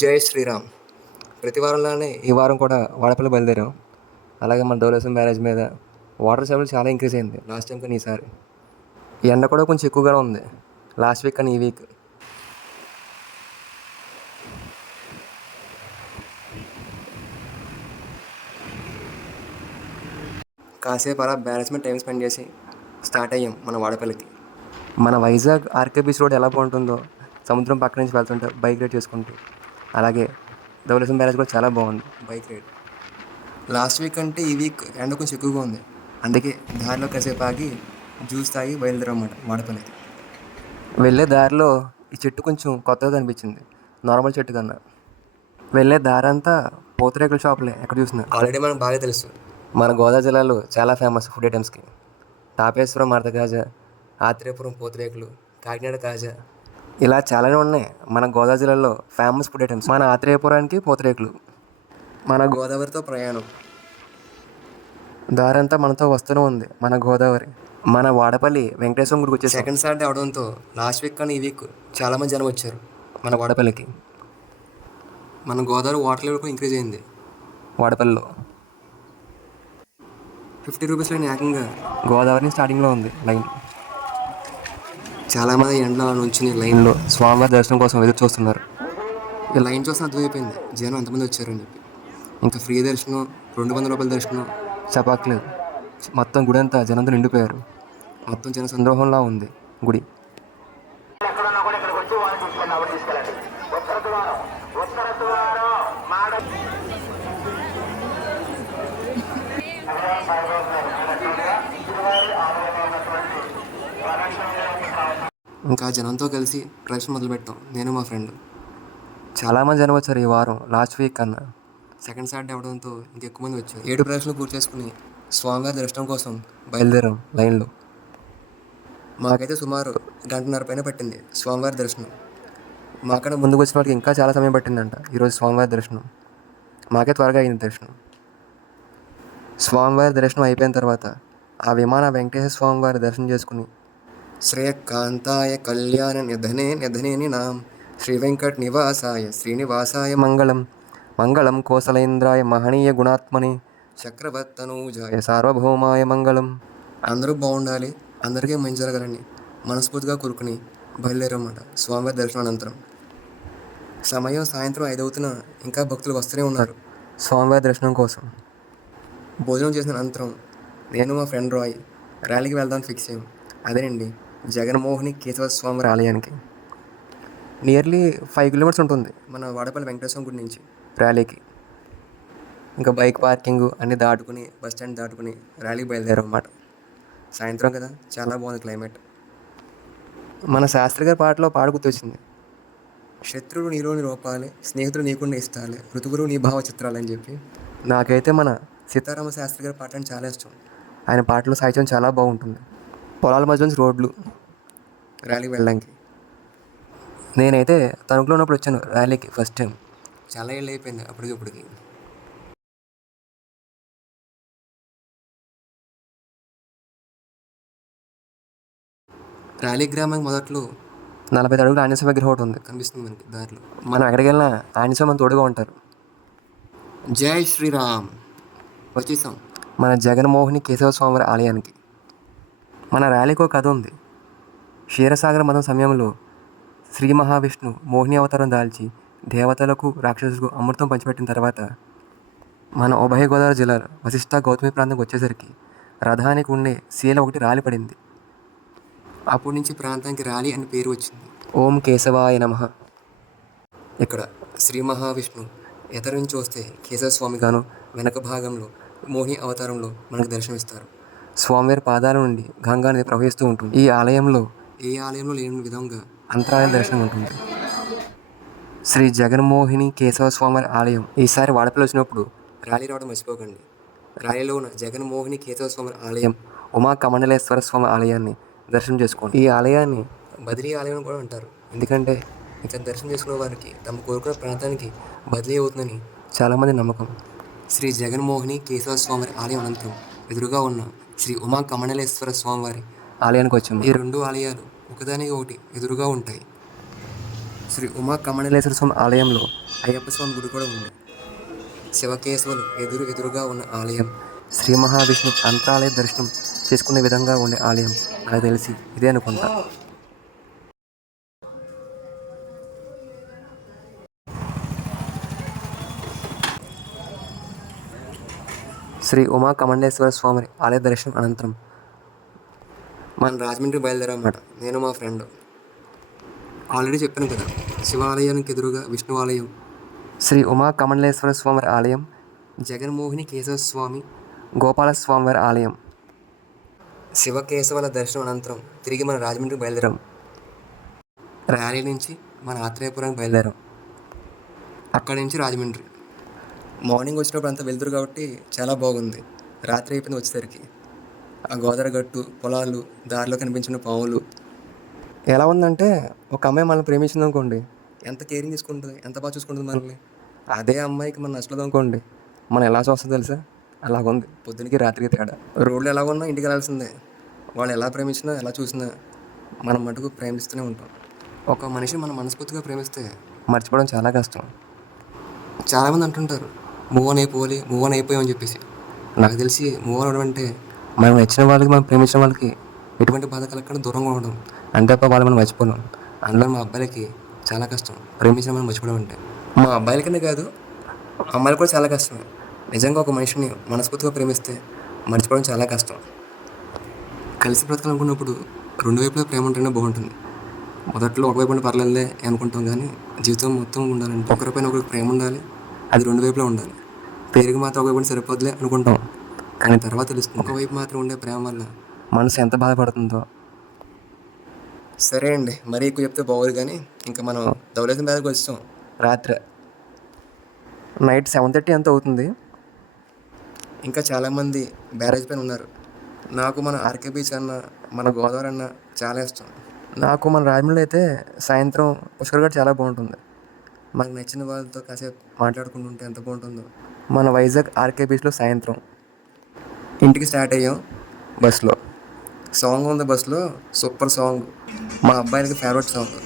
జై శ్రీరామ్. ప్రతి వారంలానే ఈ వారం కూడా వాడపల్లి బయలుదేరాం. అలాగే మన ధవళేశ్వరం బ్యారేజ్ మీద వాటర్ లెవెల్ చాలా ఇంక్రీజ్ అయింది లాస్ట్ టైం కానీ ఈసారి. ఈ ఎండ కూడా కొంచెం ఎక్కువగానే ఉంది లాస్ట్ వీక్ కానీ ఈ వీక్. కాసేపు అలా బ్యారేజ్ మీద టైం స్పెండ్ చేసి స్టార్ట్ అయ్యాం మన వాడపల్లికి. మన వైజాగ్ ఆర్కే బీచ్ రోడ్ ఎలా బాగుంటుందో సముద్రం పక్క నుంచి వెళ్తుంటే బైక్ రైడ్ చేసుకుంటూ. అలాగే ధవళేశ్వరం బ్యారేజ్ కూడా చాలా బాగుంది బైక్ రైడ్. లాస్ట్ వీక్ అంటే ఈ వీక్ ఎండ కొంచెం ఎక్కువగా ఉంది, అందుకే దారిలో కాసేపు ఆగి జ్యూస్ తాగి బయలుదేరమాట వాడపల్లికి. వెళ్ళే దారిలో ఈ చెట్టు కొంచెం కొత్తగా కనిపించింది నార్మల్ చెట్టు కన్నా. వెళ్ళే దారి అంతా పూతరేకుల షాపులే ఎక్కడ చూసినా. ఆల్రెడీ మనకు బాగా తెలుసు మన గోదావరి జిల్లాలో చాలా ఫేమస్ ఫుడ్ ఐటమ్స్కి తాపేశ్వరం మడత కాజా, ఆత్రేయపురం పూతరేకులు, కాకినాడ కాజా, ఇలా చాలానే ఉన్నాయి మన గోదావరి జిల్లాలో ఫేమస్ ఫుడ్ ఐటమ్స్. మన ఆత్రేయపురానికి పూతరేకులు, మన గోదావరితో ప్రయాణం. దారంతా మనతో వస్తూనే ఉంది మన గోదావరి. మన వాడపల్లి వెంకటేశ్వరం గుడికి వచ్చే సెకండ్ సాటర్డే అవడంతో లాస్ట్ వీక్ కానీ ఈ వీక్ చాలామంది జనం వచ్చారు మన వాడపల్లికి. మన గోదావరి వాటర్ లెవెల్ కూడా ఇంక్రీజ్ అయింది వాడపల్లిలో. 50 రూపీస్ లైన్ ఏకంగా గోదావరి స్టార్టింగ్లో ఉంది లైన్. చాలామంది ఎండలో నుంచి లైన్లో స్వామివారి దర్శనం కోసం ఎదురు చూస్తున్నారు. ఈ లైన్ చూస్తే అర్థమైపోయింది జనం ఎంతమంది వచ్చారని చెప్పి. ఇంకా ఫ్రీ దర్శనం, 200 రూపాయల దర్శనం చెప్పట్లేదు. మొత్తం గుడి అంతా జనంతో నిండిపోయారు. మొత్తం జన సంద్రోహంలా ఉంది గుడి. ఇంకా జనంతో కలిసి ప్రదర్శన మొదలుపెట్టాం నేను మా ఫ్రెండ్. చాలామంది జనం వచ్చారు ఈ వారం లాస్ట్ వీక్ కన్నా. సెకండ్ సాటర్డే అవడంతో ఇంకెక్కువ మంది వచ్చారు. 7 ప్రదర్శనలు పూర్తి చేసుకుని స్వామివారి దర్శనం కోసం బయలుదేరాం లైన్లో. మాకైతే సుమారు 1.5 గంట పైన పట్టింది స్వామివారి దర్శనం. మాకన్నా ముందుకు వచ్చిన వాడికి ఇంకా చాలా సమయం పట్టిందంట ఈరోజు స్వామివారి దర్శనం. మాకే త్వరగా అయింది దర్శనం. స్వామివారి దర్శనం అయిపోయిన తర్వాత ఆ విమాన వెంకటేశ్వర స్వామివారి దర్శనం చేసుకుని శ్రేయకాంతాయ కళ్యాణ నిధనే నాం శ్రీ వెంకట నివాసాయ శ్రీనివాసాయ మంగళం మంగళం కోసలేంద్రాయ మహనీయ గుణాత్మని చక్రవర్తనూజాయ సార్వభౌమాయ మంగళం. అందరూ బాగుండాలి, అందరికీ మంచి జరగాలని మనస్ఫూర్తిగా కోరుకుని బయలుదేరమాట స్వామివారి దర్శనం అనంతరం. సమయం సాయంత్రం 5 అవుతున్నా ఇంకా భక్తులు వస్తూనే ఉన్నారు స్వామివారి దర్శనం కోసం. భోజనం చేసిన అనంతరం నేను మా ఫ్రెండ్ రాయ్ ర్యాలీకి వెళ్దామని ఫిక్స్ అయ్యాం. అదేనండి జగన్మోహిని కేశవ స్వామివారి ఆలయానికి. నియర్లీ 5 కిలోమీటర్స్ ఉంటుంది మన వాడపల్లి వెంకటేశ్వరం గుడి నుంచి ర్యాలీకి. ఇంకా బైక్ పార్కింగ్ అన్నీ దాటుకుని బస్ స్టాండ్ దాటుకుని ర్యాలీకి బయలుదేరాం అన్నమాట. సాయంత్రం కదా చాలా బాగుంది క్లైమేట్. మన శాస్త్రి గారి పాటలో పాట గుర్తొచ్చింది. శత్రుడు నీలోని రూపాలే, స్నేహితుడు నీకుండా ఇస్తాలే, ఋతువులు నీ భావ చిత్రాలు అని చెప్పి. నాకైతే మన సీతారామ శాస్త్రి గారి పాట అంటే చాలా ఇష్టం. ఆయన పాటలో సాహిత్యం చాలా బాగుంటుంది. పొలాల మధ్య నుంచి రోడ్లు ర్యాలీకి వెళ్ళడానికి. నేనైతే తణుకులో ఉన్నప్పుడు వచ్చాను ర్యాలీకి ఫస్ట్ టైం. చాలా ఏళ్ళు అయిపోయింది అప్పటికిప్పటికి. ర్యాలీ గ్రామానికి మొదట్లో 40 అడుగుల ఆంజనేయ విగ్రహం ఒకటి ఉంది కనిపిస్తుంది మనకి దారిలో. మనం ఎక్కడికి వెళ్ళినా ఆంజనేయ మన తోడుగా ఉంటారు. జై శ్రీరామ్. వచ్చేసాం మన జగన్మోహిని కేశవ స్వామివారి ఆలయానికి. మన ర్యాలీకి ఒక కథ ఉంది. క్షీరసాగర మథనం సమయంలో శ్రీ మహావిష్ణు మోహిని అవతారం దాల్చి దేవతలకు రాక్షసులకు అమృతం పంచిపెట్టిన తర్వాత మన ఉభయ గోదావరి జిల్లాలో వశిష్ఠ గౌతమి ప్రాంతంకి వచ్చేసరికి రథానికి ఉండే శీల ఒకటి రాలి పడింది. అప్పటి నుంచి ప్రాంతానికి రాలి అని పేరు వచ్చింది. ఓం కేశవాయ నమః. ఇక్కడ శ్రీ మహావిష్ణు ఎదరి నుంచి వస్తే కేశవ స్వామి గాను, వెనక భాగంలో మోహిని అవతారంలో మనకు దర్శనమిస్తారు. స్వామివారి పాదాల నుండి గంగా నది ప్రవహిస్తూ ఉంటుంది. ఈ ఆలయంలో ఏ ఆలయంలో లేని విధంగా అంతరాలయ దర్శనం ఉంటుంది. శ్రీ జగన్మోహిని కేశవ స్వామివారి ఆలయం. ఈసారి వాడపల్లి వచ్చినప్పుడు ర్యాలీ రావడం మర్చిపోకండి. ర్యాలీలో ఉన్న జగన్మోహిని కేశవ స్వామి ఆలయం, ఉమా కమండలేశ్వర స్వామి ఆలయాన్ని దర్శనం చేసుకోండి. ఈ ఆలయాన్ని బదిలీ ఆలయం కూడా అంటారు. ఎందుకంటే ఇక్కడ దర్శనం చేసుకునే వారికి తమ కోరుకున్న ప్రాంతానికి బదిలీ అవుతుందని చాలామంది నమ్మకం. శ్రీ జగన్మోహిని కేశవ స్వామి ఆలయం అనంతరం ఎదురుగా ఉన్న శ్రీ ఉమా కమండలేశ్వర స్వామివారి ఆలయానికి వచ్చాము. ఈ 2 ఆలయాలు ఒకదానికి ఒకటి ఎదురుగా ఉంటాయి. శ్రీ ఉమా కమండలేశ్వర స్వామి ఆలయంలో అయ్యప్ప స్వామి గుడి కూడా ఉంది. శివకేశవులు ఎదురుగా ఉన్న ఆలయం, శ్రీ మహావిష్ణు అంతరాలయ దర్శనం చేసుకునే విధంగా ఉండే ఆలయం నాకు తెలిసి ఇదే అనుకుంటా. శ్రీ ఉమా కమండేశ్వర స్వామి ఆలయ దర్శనం అనంతరం మనం రాజమండ్రి బయలుదేరామన్నమాట. నేను మా ఫ్రెండ్. ఆల్రెడీ చెప్పాను కదా, శివాలయానికి ఎదురుగా విష్ణు ఆలయం, శ్రీ ఉమా కమండలేశ్వర స్వామి ఆలయం, జగన్మోహిని కేశవ స్వామి గోపాలస్వామి వారి ఆలయం. శివకేశవుల దర్శనం అనంతరం తిరిగి మన రాజమండ్రికి బయలుదేరాం. ర్యాలీ నుంచి మన ఆత్రేయపురానికి బయలుదేరాం. అక్కడి నుంచి రాజమండ్రి. మార్నింగ్ వచ్చినప్పుడు అంతా వెళ్తురు కాబట్టి చాలా బాగుంది. రాత్రి అయిపోయింది వచ్చేసరికి. ఆ గోదావరి గట్టు, పొలాలు, దారిలో కనిపించిన పాములు. ఎలా ఉందంటే, ఒక అమ్మాయి మనల్ని ప్రేమించింది అనుకోండి, ఎంత కేరింగ్ తీసుకుంటుంది, ఎంత బాగా చూసుకుంటుంది మనల్ని. అదే అమ్మాయికి మనం నచ్చలేదు అనుకోండి, మనం ఎలా చూస్తుందో తెలుసా? అలాగుంది పొద్దునకి రాత్రికి తేడా. రోడ్లు ఎలా ఉన్నా ఇంటికి వెళ్ళాల్సిందే. వాళ్ళు ఎలా ప్రేమించినా ఎలా చూసినా మనం మటుకు ప్రేమిస్తూనే ఉంటాం. ఒక మనిషిని మనం మనస్ఫూర్తిగా ప్రేమిస్తే మర్చిపోవడం చాలా కష్టం. చాలామంది అంటుంటారు మూవ్ ఆన్ అయిపోయామని చెప్పేసి. నాకు తెలిసి మూవ్ ఆన్ అవడం అంటే మనం నచ్చిన వాళ్ళకి, మనం ప్రేమించిన వాళ్ళకి ఎటువంటి బాధ కలగకుండా దూరంగా ఉండడం అంతే తప్ప వాళ్ళు మనం మర్చిపోలేం. అందులో మా అబ్బాయిలకి చాలా కష్టం ప్రేమించిన మనం మర్చిపోవడం అంటే. మా అబ్బాయిలకనే కాదు, అమ్మాయిలు కూడా చాలా కష్టం. నిజంగా ఒక మనిషిని మనస్ఫూర్తిగా ప్రేమిస్తే మర్చిపోవడం చాలా కష్టం. కలిసి బ్రతకాలనుకున్నప్పుడు రెండు వైపులా ప్రేమ ఉంటేనే బాగుంటుంది. మొదట్లో ఒకవైపు ఉంటే పర్లేదులే అనుకుంటాం, కానీ జీవితం మొత్తం ఉండాలంటే ఒకరిపైన ఒకరికి ప్రేమ ఉండాలి. అది రెండు వైపులా ఉండాలి. పేరుకి మాత్రం ఒకవైపు ఉంటే సరిపోద్దులే అనుకుంటాం, కానీ తర్వాత తెలుస్తుంది ఒకవైపు మాత్రం ఉండే ప్రేమ వల్ల మనసు ఎంత బాధపడుతుందో. సరే అండి, మరీ ఎక్కువ చెప్తే బాగోదు, కానీ ఇంకా మనం ధవళేశ్వరం మీదకి వచ్చాం. రాత్రి నైట్ 7:30 అంత అవుతుంది. ఇంకా చాలామంది బ్యారేజ్ పైన ఉన్నారు. నాకు మన ఆర్కే బీచ్ అన్న, మన గోదావరి అన్న చాలా ఇష్టం. నాకు మన రాజమండ్రిలో అయితే సాయంత్రం పుష్కర్ ఘాట్ చాలా బాగుంటుంది. మనకు నచ్చిన వాళ్ళతో కాసేపు మాట్లాడుకుంటూ ఉంటే ఎంత బాగుంటుందో. మన వైజాగ్ ఆర్కే బీచ్లో సాయంత్రం ఇంటికి స్టార్ట్ అయ్యాం. బస్సులో సాంగ్ ఉంది, బస్సులో సూపర్ సాంగ్, మా అబ్బాయిలకి ఫేవరెట్ సాంగ్.